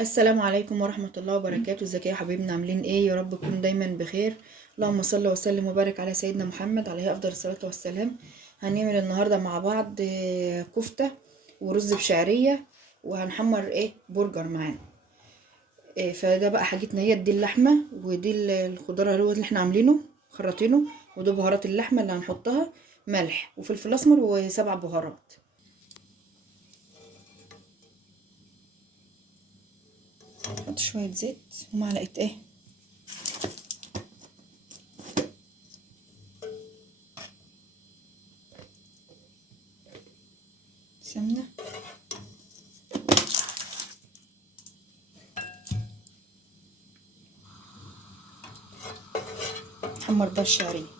السلام عليكم ورحمة الله وبركاته. ازيك يا حبايبنا؟ عاملين ايه؟ يا رب تكونوا دايما بخير. اللهم صل وسلم وبارك على سيدنا محمد عليه افضل الصلاة والسلام. هنعمل النهاردة مع بعض كفتة ورز بشعرية، وهنحمر برجر معانا. فده بقى حاجتنا، هي دي اللحمة ودي الخضار اللي احنا عاملينه خرطينه، ودي بهارات اللحمة اللي هنحطها: ملح وفلفل اسمر وسبع بهارات. نحط شوية زيت ومعلقة سمنة. نحمر بقى الشعرية.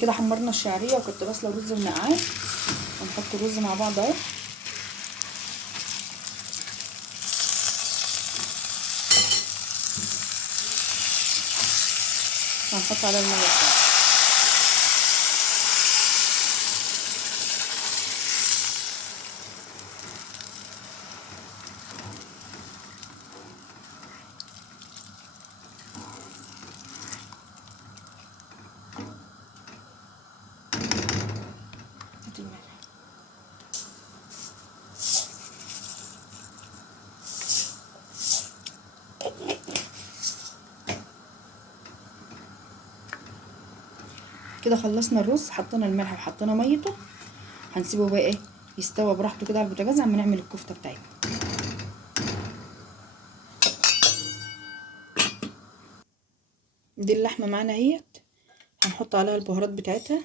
كده حمرنا الشعريه وكنت غاسله الرز ونقعاه، هنحط الرز مع بعض اهو. هنحط على الميه بتاعته. كده خلصنا الرز، حطينا الملح وحطينا ميته. هنسيبه بقى يستوى براحته كده على البوتاجاز عم نعمل الكفته بتاعتنا. دي اللحمه معانا اهيت، هنحط عليها البهارات بتاعتها.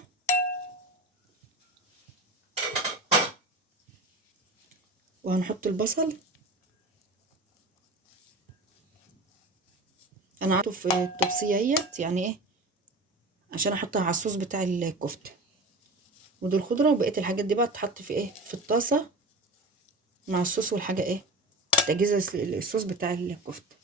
وهنحط البصل، انا عطه في الطبسيه اهيت، يعني عشان احطها على الصوص بتاع الكفته. ودي الخضره، وبقيه الحاجات دي بقى تحط في الطاسه مع الصوص والحاجه تجهيز الصوص بتاع الكفته.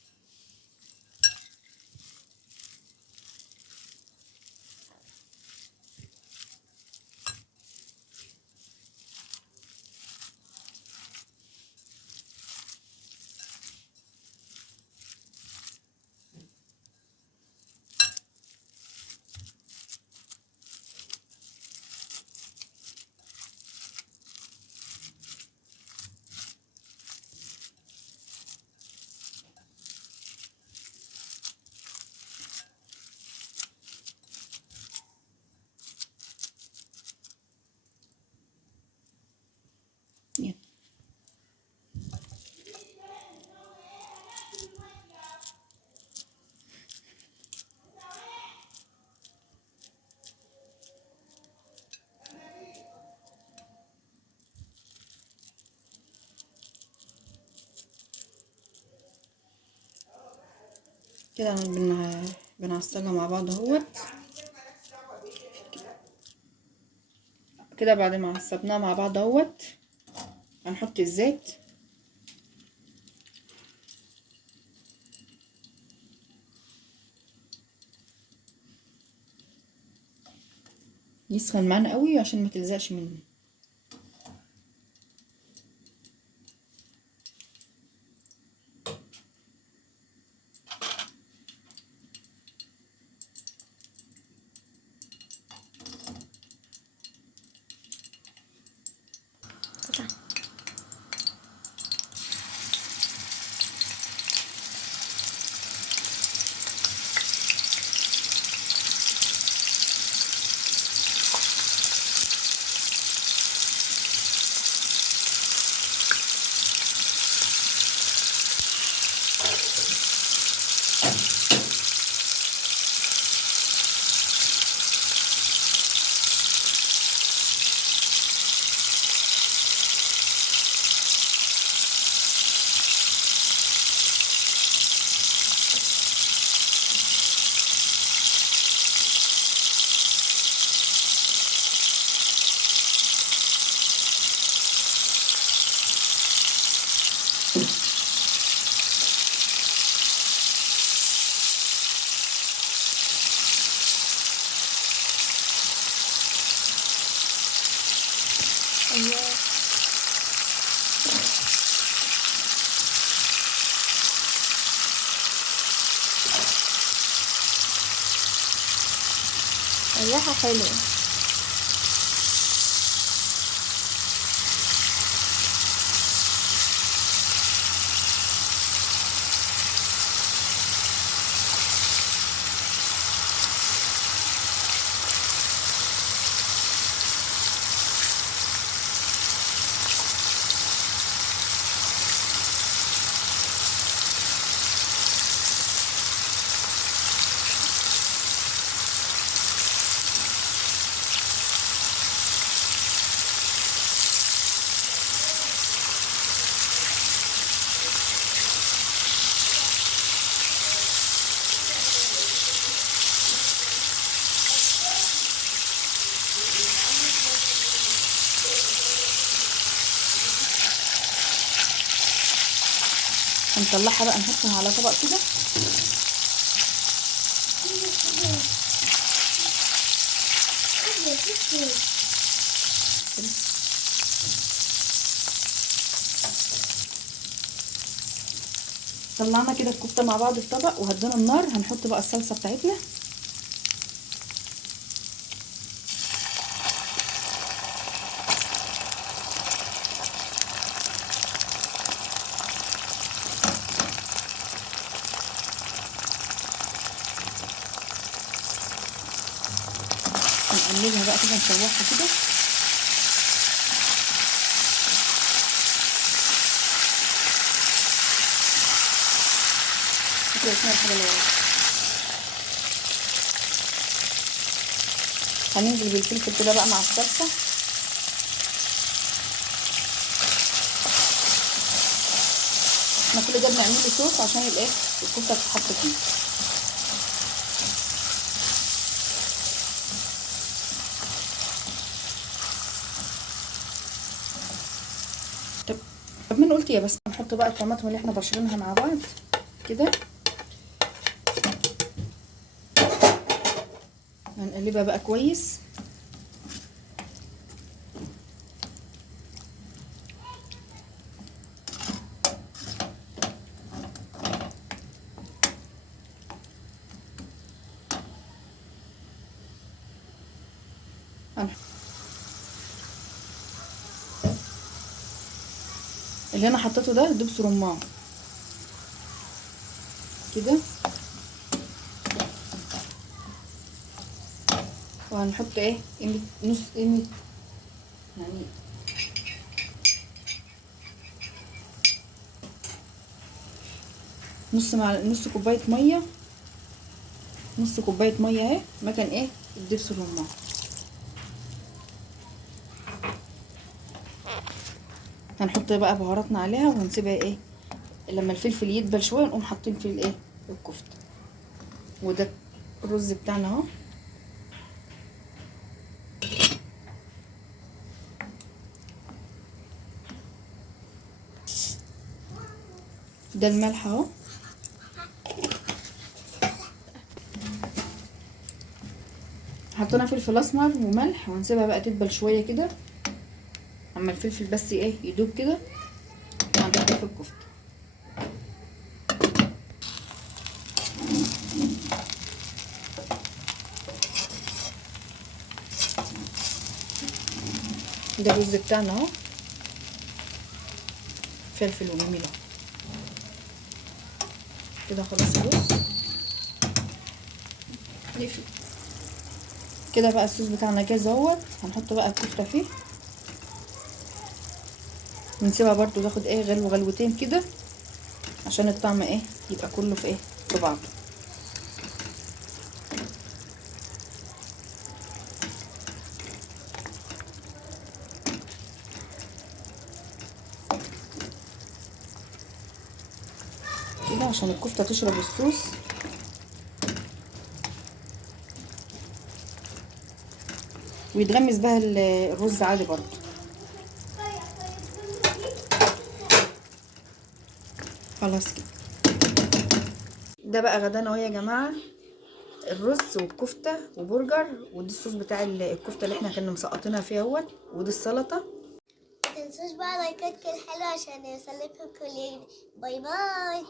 كده بنعصجها مع بعض اهوت. كده بعد ما عصبناها مع بعض اهوت، هنحط الزيت. يسخن معانا قوي عشان ما تلزقش منه. الله. الريحة حلوة. هنطلعها بقى نحطها على طبق كده. طلعنا كده الكفته مع بعض في طبق وهدينا النار. هنحط بقى الصلصه بتاعتنا. هنقلبها بقى كده، نشوحها كده. كده اسمها الحاجه اللي وراها. هننزل بالفلفل كده بقى مع الصلصه. احنا كل ده بنعمل له صوص عشان يبقى الكفته تتحط فيه. طب مين قلت يا بس نحط بقى الطماطم اللي احنا بشرينها مع بعض كده. هنقلبها بقى كويس. اللي انا حطيته ده دبس رمان كده. وهنحط ايه نص يعني نص كوبايه ميه. نص كوبايه ميه اهي مكان ايه الدبس الرمان. هنحط بقى بهاراتنا عليها وهنسيبها ايه لما الفلفل يدبل شويه نقوم حاطين فيه الايه الكفته. وده الرز بتاعنا اهو. ده الملح اهو. حطينا فلفل اسمر وملح وهنسيبها بقى تدبل شويه كده اما الفلفل بس ايه يدوب كده. وهنضيف في الكفته. ده الرز بتاعنا اهو. فلفل وجميل اهو كده. خلاص الرز نقفل كده بقى. الصوص بتاعنا جاهز اهوت. هنحط بقى الكفته فيه. نسيبها برضو تاخد ايه غلوتين كده عشان الطعم ايه يبقى كله في ايه في بعضه. كده عشان الكفته تشرب الصوص. ويتغمس بها الرز عادي برضو. خلاص كده. ده بقى غدانا اهو يا جماعه. الرز والكفته وبرجر. ودي الصوص بتاع الكفته اللي احنا كنا مسقطينها فيها اهوت. ودي السلطه. تنسوش بقى لايكات كل حلو عشان يوصلكوا كل جديد. باي باي.